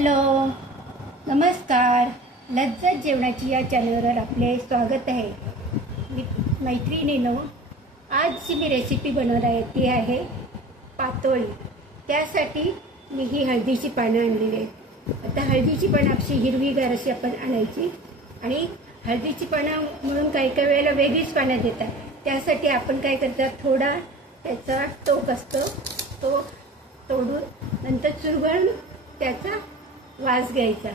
Hello, नमस्कार. लज्जत जेवणाची या चॅनलवर आपले स्वागत आहे. मैत्रिणींनो, आज मी रेसिपी बनवणार आहे ती आहे पातोळी. त्यासाठी मी ही हळदीची पानं आणलेली आहेत. आता हळदीची पानं अशी हिरवीगार अशी आपण आणायची आणि हळदीची पानं म्हणून काही काही वेळेला वेगळीच पानं देतात. त्यासाठी आपण काय करतात, थोडा त्याचा टोक असतो तो तोडून नंतर चुरगळून त्याचा वास घ्यायचा.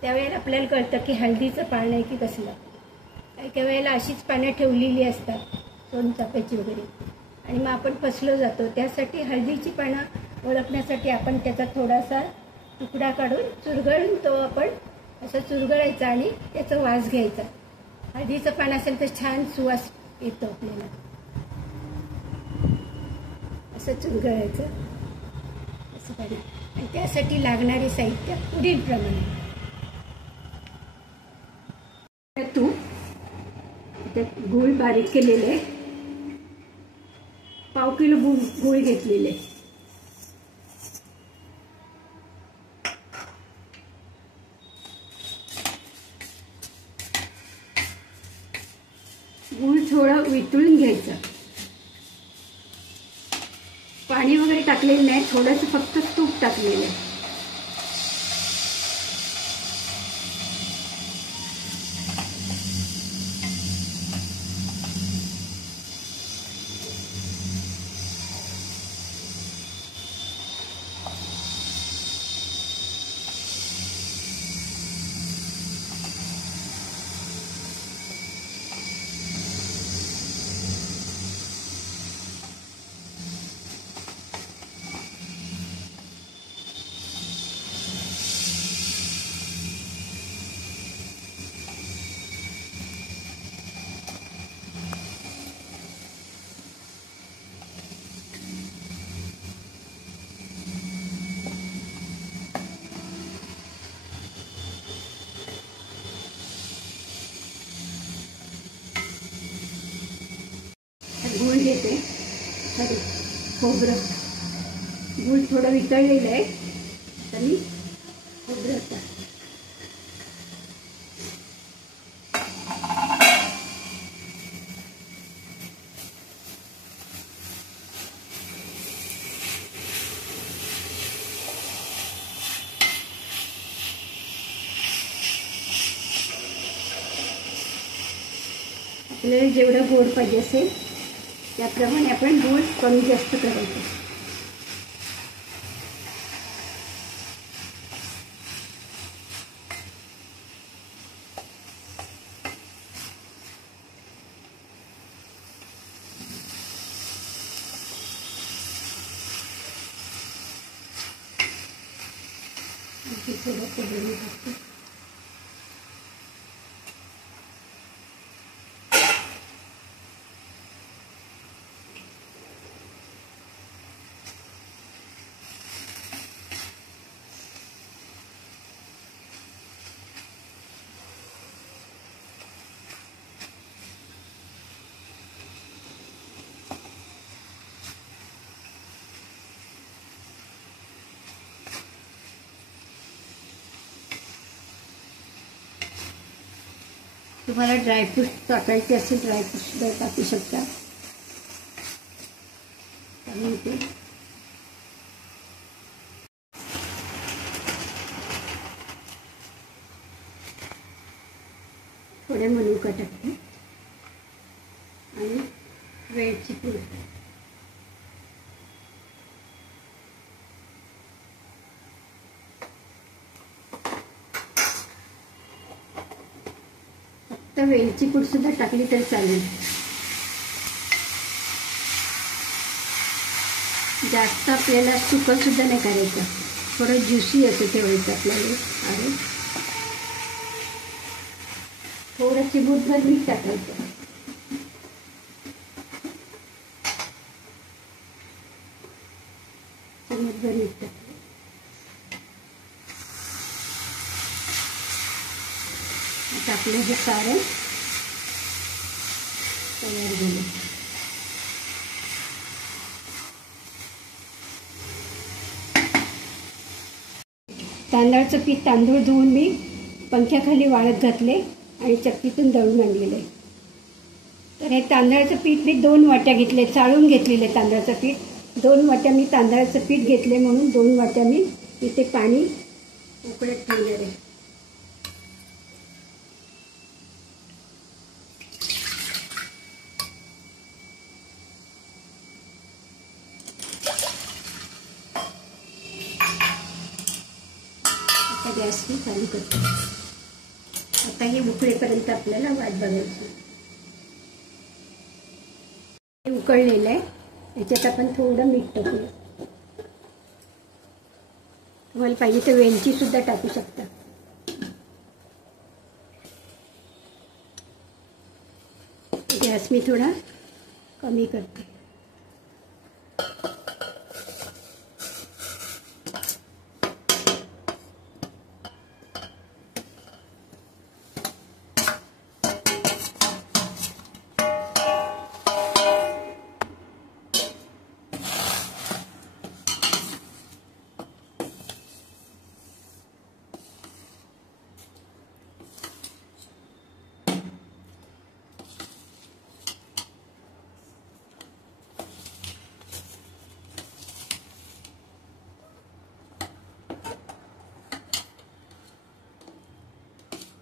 त्यावेळेला आपल्याला कळतं की हळदीचं पान आहे की कसलं. काही काही वेळेला अशीच पानं ठेवलेली असतात सोनचाफ्याची वगैरे आणि मग आपण फसलो जातो. त्यासाठी हळदीची पानं ओळखण्यासाठी आपण त्याचा थोडासा तुकडा काढून चुरगळून तो आपण असं चुरगळायचा आणि त्याचा वास घ्यायचा. हळदीचं पान असेल तर छान सुवास येतो आपल्याला. असं चुरगळायचं असं पाणी. आणि त्यासाठी लागणारे साहित्य पुढीलप्रमाणे: तूप, गूळ बारीक केलेले, पाव किलो गूळ घेतलेले, गूळ थोडं वितळून घ्यायचं. पाणी वगैरे टाकलेलं नाही, थोडंसं फक्त तूप टाकलेलं आहे. गूळ घेते, सॉरी खोबरं. गूळ थोडं वितळलेलं आहे आणि खोबरं आता आपल्याला जेवढं गोड पाहिजे असेल त्याप्रमाणे आपण गूळ कमी जास्त करायचं. थोडं खोबरं टाकतो. तुम्हाला ड्रायफ्रूट टाकायचे असेल ड्रायफ्रूट सुद्धा टाकू शकता. थोडे मनुका टाकते आणि वेलची पूड. तर वेलची पूड सुद्धा टाकली तर चालेल. जास्त आपल्याला सुकं सुद्धा नाही करायचं, थोडं ज्युसी असं ठेवायचं आपल्याला. आणि थोडं चिमूटभर मीठ टाकायचं. चिमूटभर मीठ टाकायचं. आता आपलं हे सारण तयार झालं. तांदळाचं पीठ तांदूळ धुवून मी पंख्याखाली वाळत घातले आणि चक्कीतून दळून आणलेले. तर हे तांदळाचं पीठ मी 2 वाट्या घेतले, चाळून घेतलेले तांदळाचं पीठ. 2 वाट्या मी तांदळाचं पीठ घेतले म्हणून 2 वाट्या मी इथे पाणी उकळत ठेवलेले. आता गॅस मी चालू करते. आता हे उकळेपर्यंत आपल्याला वाट बघायची. हे उकळलेलं आहे. याच्यात आपण थोडं मीठ टाकूया. तुम्हाला पाहिजे तर वेलची सुद्धा टाकू शकता. गॅस मी थोडा कमी करते.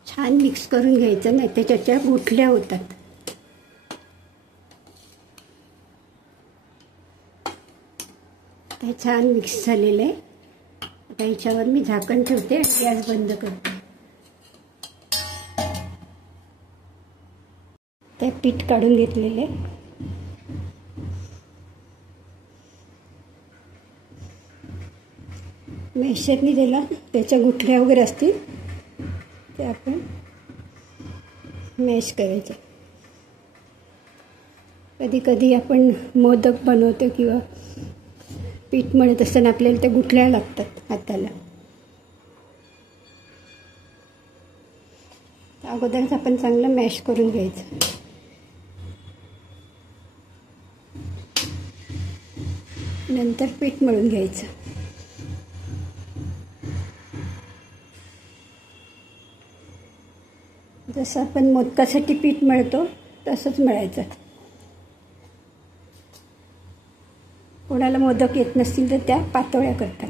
छान मिक्स करून घ्यायचं, नाही तर त्याच्या गुठल्या होतात. ते छान मिक्स झालेलं आहे. आता ह्याच्यावर मी झाकण ठेवते आणि गॅस बंद करते. ते पीठ काढून घेतलेले. मॅशरनी त्याला त्याच्या गुठल्या वगैरे असतील ते आपण मॅश करायचे. कधी कधी आपण मोदक बनवतो किंवा पीठ मळत असताना आपल्याला त्या गुठल्या लागतात हाताला. अगोदरच आपण चांगलं मॅश करून घ्यायचं. नंतर पीठ मळून घ्यायचं. जसं आपण मोदकासाठी पीठ मळतो तसंच मळायचं. कोणाला मोदक येत नसतील तर त्या पातोळ्या करतात.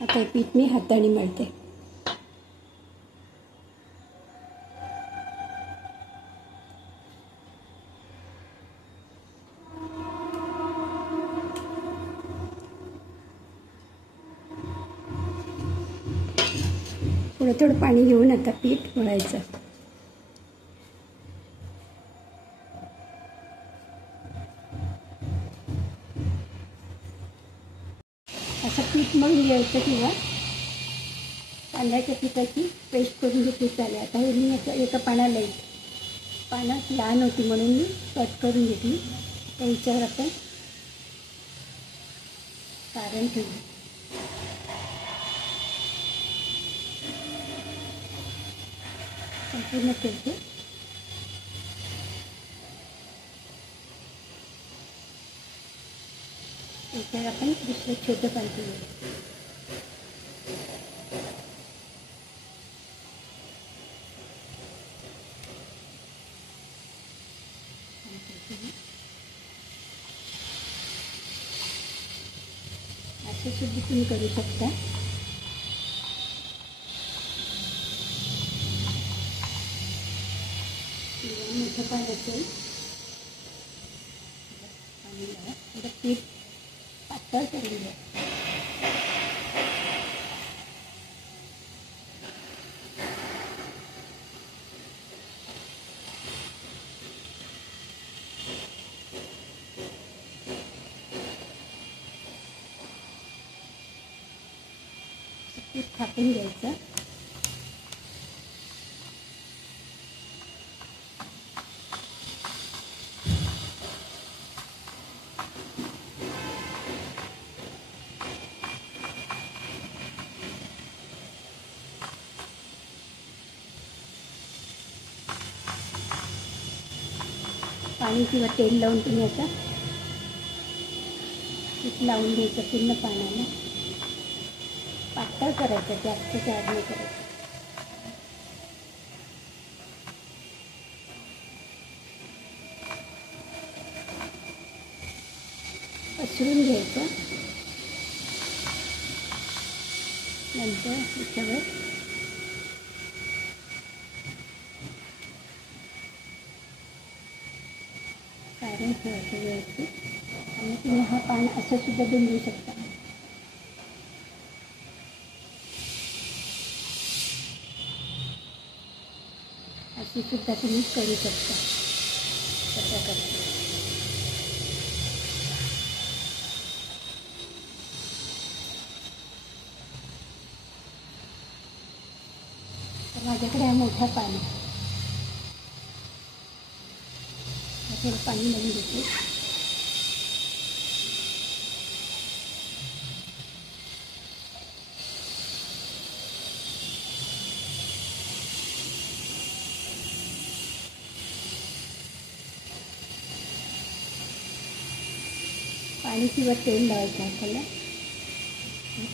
आता हे पीठ मी हाताने मळते. थोडं थोडं पाणी घेऊन आता पीठ मळायचं. असं पीठ मळून घ्यायचं किंवा तांदळाच्या पिठाची पेस्ट करून घेतली चालेल. आता हे मी एका पानाला पानात लहान होती म्हणून मी कट करून घेतली. त्या ह्याच्यावर आपण सारण ठेवू. संपूर्ण ठेवते. त्याच्यावर आपण दुसरं छोटं पान ठेवू. असं सुद्धा तुम्ही करू शकता. मोठं पान असेल आणि पीठ पातळ करून घ्या. पीठ थापून घ्यायचं. पाणी किंवा तेल लावून तुम्ही आता पीठ लावून घ्यायचं पूर्ण पाण्याला. पातळ करायचं, जास्त जाड नाही करायचं. पसरून घ्यायचं. नंतर त्याच्यावर सारण ठेवायचं व्यवस्थित. आणि तुम्ही हा पान असं सुद्धा बनवू शकता. अशी सुद्धा तुम्ही करू शकता. तशा करता तर माझ्याकडे हा मोठा पान आहे. थोडं पाणी लावून देते. पाणी किंवा तेल लावायचं आपल्याला.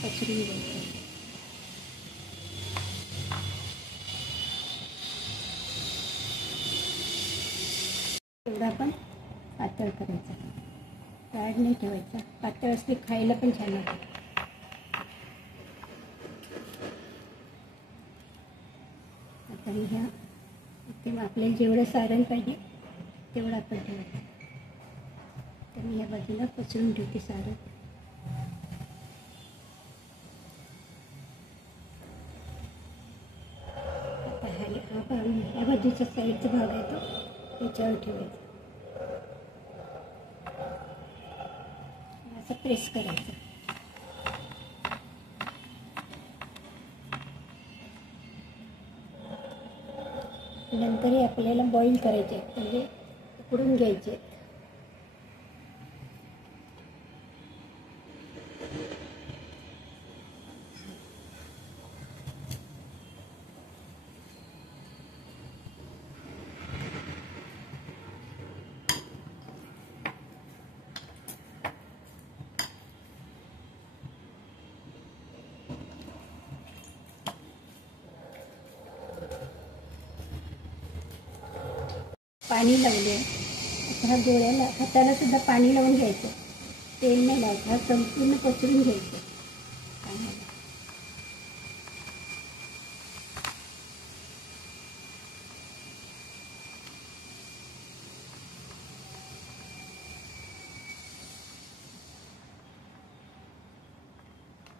पसरून घ्यायचं. एवढा पण पातळ करायचा, जाड नाही ठेवायचा. पातळ असते खायला पण छान लागतं. आता ह्या इथे आपल्याला जेवढं सारण पाहिजे तेवढं आपण ठेवायचं. तर मी या बाजूला पसरून ठेवते सारण. आता या बाजूचा साईडचा भाग आहे तो त्याच्यावर ठेवायचा. असं प्रेस करायचं. नंतर हे आपल्याला बॉईल करायचे, म्हणजे उकडून घ्यायचे. पाणी लावले. हा डोळ्याला हाताला सुद्धा पाणी लावून घ्यायचं. तेल नाही लावायचं. हा संपूर्ण पसरून घ्यायचं पाण्याला.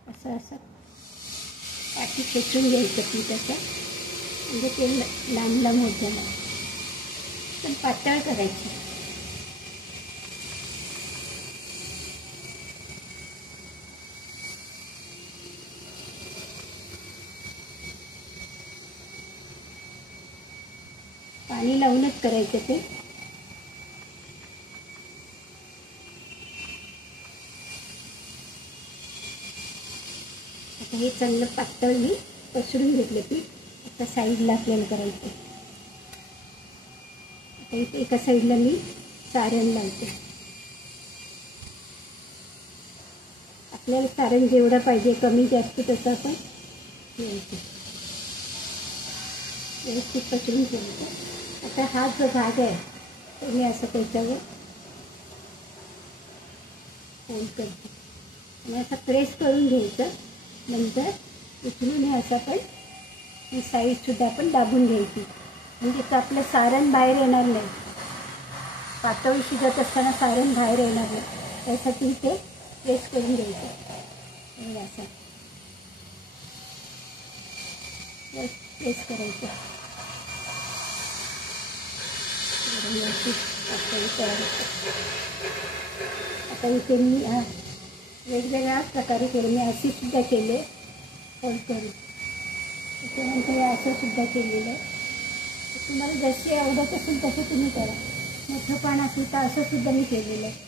असं असं पाठी खेचून घ्यायचं पिठाचं, म्हणजे ते लांब लांब होत जाणार. पण पातळ करायची. पाणी लावूनच करायचं ते. आता हे चांगलं पातळ मी पसरून घेतलं पीठ. आता साईडला आपल्याला करायचं. आता इथे एका साईडला मी सारण लावते. आपल्याला सारण जेवढं पाहिजे कमी जास्त तसं आपण घ्यायचं. व्यवस्थित पसरून ठेवायचं. आता हा जो भाग आहे तो मी असं त्याच्यावर फोल्ड करते आणि असं प्रेस करून घ्यायचं. नंतर उचलून हे असं पण ही साईडसुद्धा आपण दाबून घ्यायची, म्हणजे आपलं सारण बाहेर येणार नाही. पातळ शिजत असताना सारण बाहेर येणार नाही, त्यासाठी ते प्रेस करून घ्यायचं. असं प्रेस करायचं. आता इथे मी वेगवेगळ्या प्रकारे केले. मी अशी सुद्धा केले फोल्ड करून. त्याच्यानंतर असं सुद्धा केलेलं आहे. तुम्हाला जसे आवडत असेल तसे तुम्ही करा. मोठं पान असेल तर असं सुद्धा मी केलेलं आहे.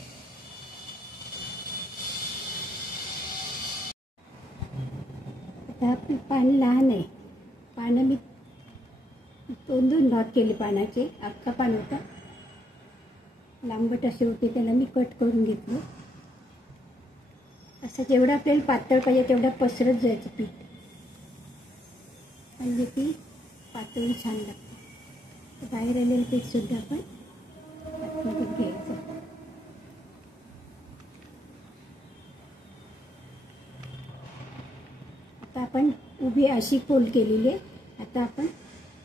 आता आपलं पान लहान आहे. पानं मी 2-2 भाग केले पानाचे. अख्खा पान होता. लांबट असे होते त्याला मी कट करून घेतलं. असं जेवढं आपल्याला पातळ पाहिजे तेवढं पसरत जायचं पीठ, म्हणजे ती पातळी छान लागते. तर बाहेर आलेलं पीठसुद्धा आपण आतमध्ये घ्यायचं. आता आपण उभी अशी फोल्ड केलेली आहे. आता आपण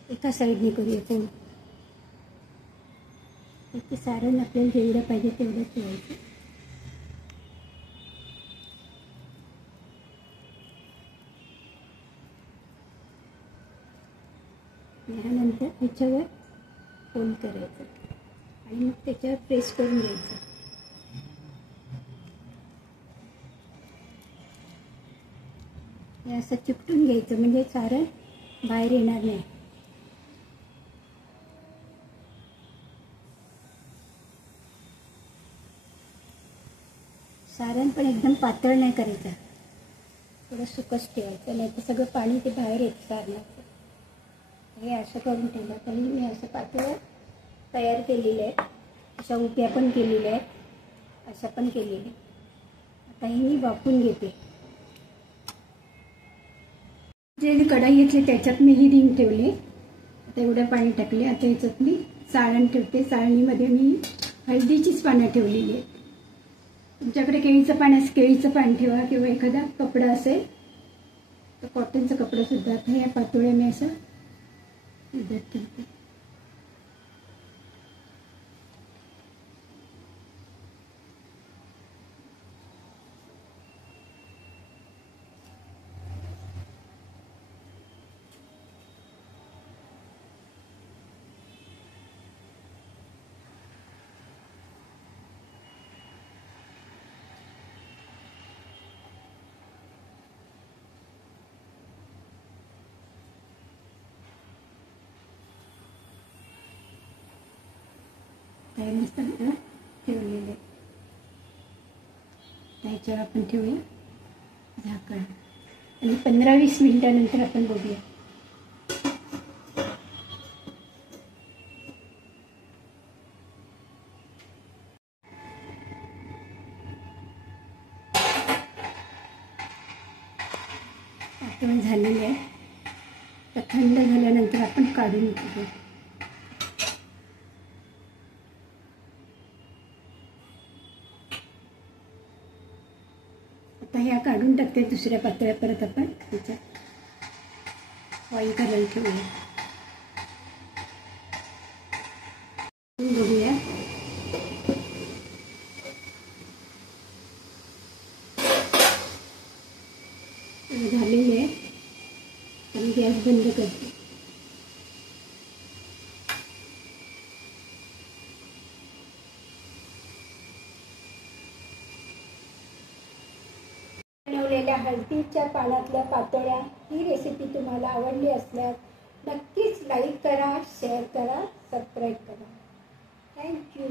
एका साईडने करूया फोल्ड. ते सारण आपल्याला जेवढं पाहिजे तेवढं ठेवायचं. यानंतर ह्याच्यावर फोल्ड करायचं आणि मग त्याच्यावर प्रेस करून घ्यायचं. हे असं चिकटून घ्यायचं म्हणजे सारण बाहेर येणार नाही. सारण पण एकदम पातळ नाही करायचं, थोडं सुकच ठेवायचं, नाही तर सगळं पाणी ते बाहेर येतं सारणाचं. हे असं करून ठेवलं तरी मी असं पातळ तयार केलेलं आहे. अशा उप्या पण केलेल्या आहेत, अशा पण केलेल्या. आता हे मी वाफवून घेते. जे कढाई घेतली त्याच्यात मी ही रिंग ठेवली. आता एवढं पाणी टाकले. आता याच्यात मी चाळण ठेवते. चाळणीमध्ये मी हळदीचीच पानं ठेवलेली आहेत. तुमच्याकडे केळीचं पान असेल केळीचं पान ठेवा, किंवा एखादा कपडा असेल तर कॉटनचं कपडा सुद्धा. आता या पातोळ्या मी असं ठेवते. मस्त ठेवलेले त्याच्यावर आपण ठेवूया झाकण आणि 15-20 मिनिटानंतर आपण बघूया. पातळ झालेली आहे. तर थंड झाल्यानंतर आपण काढून घेऊ. आता ह्या काढून टाकते. दुसऱ्या पातळ्या परत आपण त्याच्यात वाई करायला ठेवूया. बघूया. झालेली आहे. आणि गॅस बंद करते. बनवलेल्या हळदीच्या पानातल्या पातोळ्या ही रेसिपी तुम्हाला आवडली असल्यास नक्कीच लाईक करा, शेअर करा, सबस्क्राईब करा. थँक्यू.